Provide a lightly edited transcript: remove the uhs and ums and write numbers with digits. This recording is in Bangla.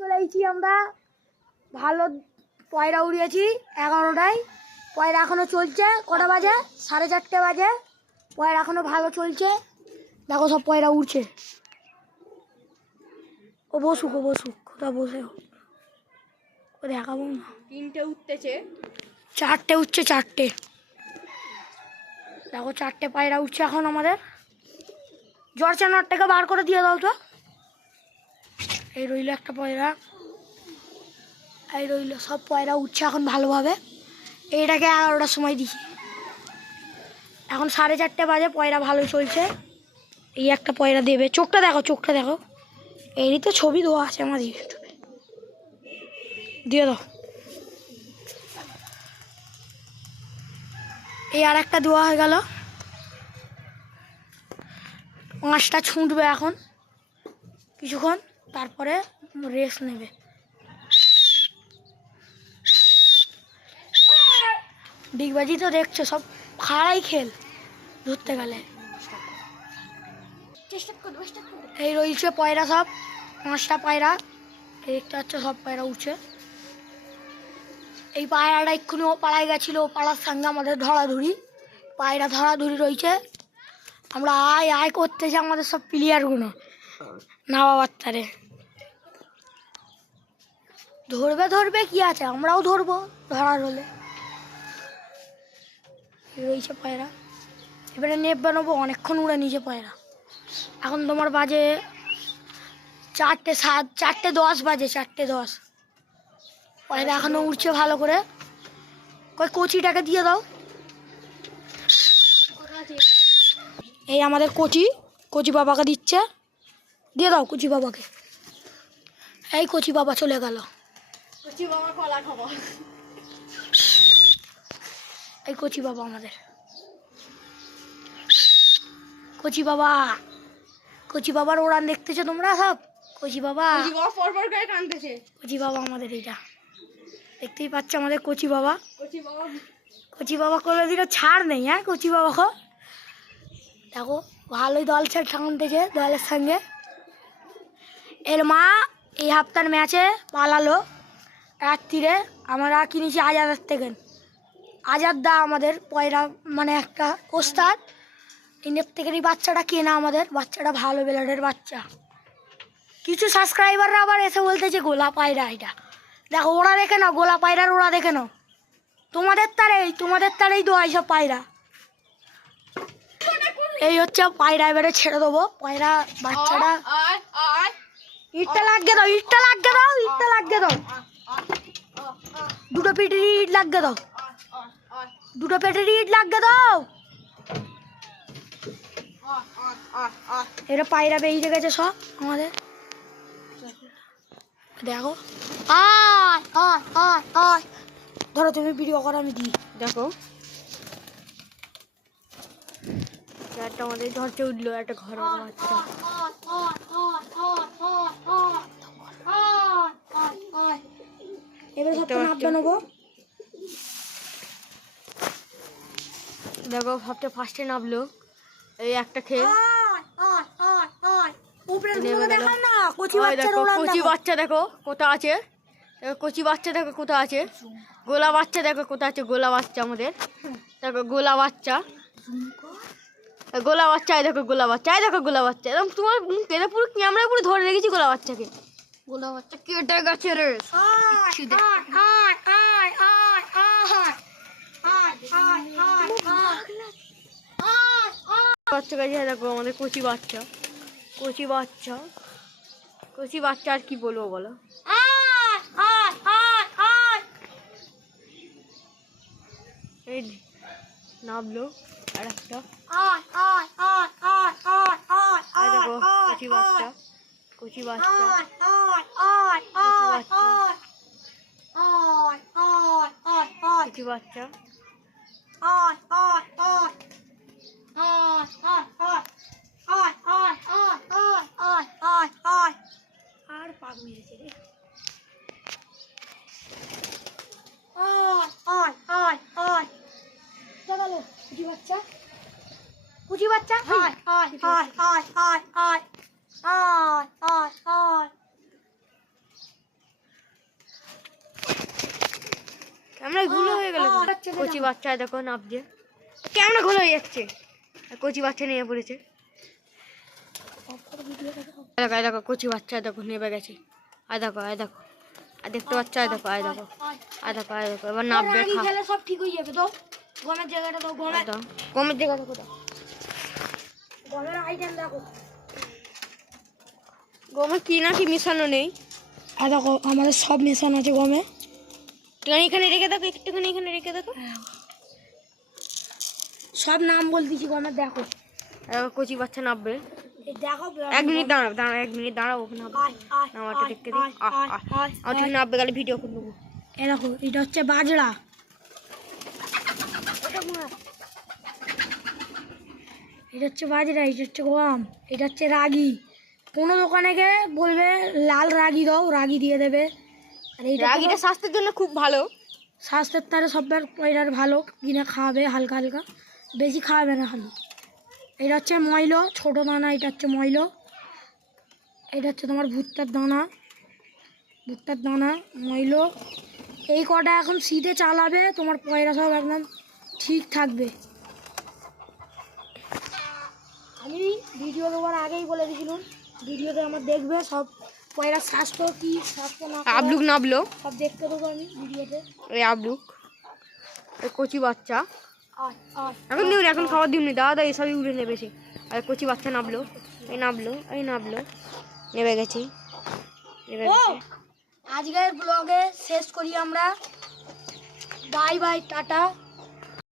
চলে এসেছি আমরা, ভালো পয়রা উড়িয়েছি 11টায়। পয়রা এখনো চলছে, কটা বাজে? 4:30 বাজে। পয়রা এখনো ভালো চলছে, দেখো সব পয়রা উড়ছে। ও বসুক ওটা বসে ও দেখাবো না। 3টে উঠতেছে, 4টে উঠছে, 4টে দেখো, 4টে পায়রা উঠছে এখন আমাদের। জর্চা নটটাকে বার করে দিয়ে দাও তো। এই রইল একটা পয়রা, এই রইল, সব পয়রা উঠছে এখন ভালোভাবে। এইটাকে 11টার সময় দিছি, এখন 4:30 বাজে, পয়রা ভালো চলছে। এই একটা পয়রা দেবে, চোখটা দেখো, এরই তো ছবি দেওয়া আছে আমার ইউটিউবে, দিয়ে দাও। এই আর একটা দেওয়া হয়ে গেল, 5টা ছুটবে এখন কিছুক্ষণ, তারপরে রেস্ট নেবে। ডিগবাজি তো দেখছো, সব খাড়াই খেল ধরতে গেলে। এই রয়েছে পয়রা, সব 5টা পায়রা, দেখতে পাচ্ছ সব পায়রা উঠছে। এই পায়রাটা এক্ষুনি ও পাড়ায় গেছিলো, ও পাড়ার সঙ্গে আমাদের ধরাধরি, পায়রা ধরাধরি রয়েছে। আমরা আয় করতেছি আমাদের সব প্লেয়ারগুলো, নাওয়া বাচ্চারে ধরবে কি আছে, আমরাও ধরবো ধরার হলে। রয়েছে পায়রা, এবারে নেবে নেবো, অনেকক্ষণ উড়ে নিচে পায়রা। এখন তোমার বাজে 4:07, 4:10 বাজে, 4:10। পায়রা এখনো উঠছে ভালো করে। কচিটাকে দিয়ে দাও। এই আমাদের কচি বাবাকে দিচ্ছে, দিয়ে দাও কচি বাবাকে। এই কচি বাবা চলে গেল, কচি বাবা কলা খাবো। এই কচি বাবা আমাদের, কচি বাবার ওড়ান দেখতেছো তোমরা সব। কচি বাবা পরপর করে কাঁদতেছে। কচি বাবা আমাদের, এইটা দেখতেই পাচ্ছ আমাদের কচি বাবা। কচি বাবা কোনোদিনও ছাড় নেই, হ্যাঁ কচি বাবা দেখো ভালোই দল ছেড়ে টানতেছে দলের সঙ্গে। এর মা এই হাফতার ম্যাচে পালালো রাত্রিরে, আমরা কিনেছি আজাদের থেকে। আজাদ দা আমাদের পয়রা মানে একটা ওস্তাদ, তিনের থেকেই বাচ্চাটা কেনা আমাদের। বাচ্চাটা ভালো বেলারের বাচ্চা। কিছু সাবস্ক্রাইবাররা আবার এসে বলতেছে গোলা পায়রা, এটা দেখো ওরা দেখে নাও, গোলা পায়রার ওরা দেখে নাও। তোমাদের তারেই দোয়া সব পায়রা। এই হচ্ছে পায়রা, এবারে ছেড়ে দেবো পায়রা বাচ্চাটা। ইটটা লাগিয়ে দাও, দুটো পেটের ইট লাগিয়ে দাও, এটা পায়রা বেরিয়ে গেছে সব আমাদের। দেখো আয় ধরো, তুমি ভিডিও করো, আমি দিই। দেখো একটা আমাদের ঝড়ে উঠলো, একটা ঘরের বাচ্চা। এবার সবটা নাপটা নেবো। দেখো সবটা ফার্স্টে নামলো, এই একটা খেয়ে কচি বাচ্চা দেখো কোথায় আছে, কচি বাচ্চা দেখো কোথায় আছে, গোলা বাচ্চা দেখো কোথায় আছে, গোলা বাচ্চা আমাদের দেখো, গোলা বাচ্চা দেখো, গোলা বাচ্চা এরকম তোমার পেলে পুরো ক্যামেরা পুরো ধরে রেখেছি গোলা বাচ্চাকে। গোলা বাচ্চা কেটে গেছে রে, বাচ্চা গেছে দেখো আমাদের কচি বাচ্চা আর কি বলবো বলো। এই নামলো আর একটা, দেখো কচি বাচ্চা কচি বাচ্চা আর পাক মেরেছে রে। কুচি বাচ্চা আমরা গুলো হয়ে গেল কচি বাচ্চা দেখো নাবছে ক্যামেরা গুলো হয়ে যাচ্ছে আর কচি বাচ্চা নিয়ে পড়েছে দেখো দেখো কচি বাচ্চা দেখো নেবে গেছে আয় দেখো আর দেখতে পাচ্ছ আয় দেখো এবার নাববে খেলে সব ঠিক হয়ে যাবে তো গমের জায়গাটা দাও গমের জায়গাটা কোথায় গমের আইটেম দেখো গমে কি না কি মিশানো নেই আর দেখো আমাদের সব মেশানো আছে গমে একটুখানি এখানে রেখে দেখো একটুখানি এখানে রেখে দেখো সব নাম বলতেছি গমের দেখো কচি বাচ্চা নাববে এই দেখো 1 মিনিট দাঁড়াও 1 মিনিট দাঁড়াও ওখানে নামাটা দেখতে দিই আর ঠিক নাববে গেলে ভিডিও করে নেবো এ দেখো এটা হচ্ছে বাজরা এটা হচ্ছে বাজরা এটা হচ্ছে গম এটা হচ্ছে রাগি কোনো দোকানে গিয়ে বলবে লাল রাগি দাও রাগি দিয়ে দেবে আর এইটা রাগিটা স্বাস্থ্যের জন্য খুব ভালো স্বাস্থ্যের তারে সবার এটার ভালো কিনে খাওয়াবে হালকা হালকা বেশি খাওয়াবে না খালি এটা হচ্ছে ময়লো ছোটো দানা এটা হচ্ছে ময়লো এটা হচ্ছে তোমার ভুট্টার দানা ময়লো এই কটা এখন শীতে চালাবে তোমার পয়রা সব একদম ঠিক থাকবে আমি ভিডিও দেওয়ার আগেই বলে দিয়েছিলাম ভিডিওতে আমার দেখবে সব পয়রা স্বাস্থ্য কি স্বাস্থ্য না আবলুক নাবলো সব দেখতে দেবো আমি ভিডিওতে এই আবলুক এই কচি বাচ্চা আর আর এখন দিউনি এখন খাবার দিউনি দাদা এসবই উড়ে নেবেছে আর কচি বাচ্চা নাবলো নেবে গেছি আজকের ব্লগে শেষ করি আমরা বাই বাই টাটা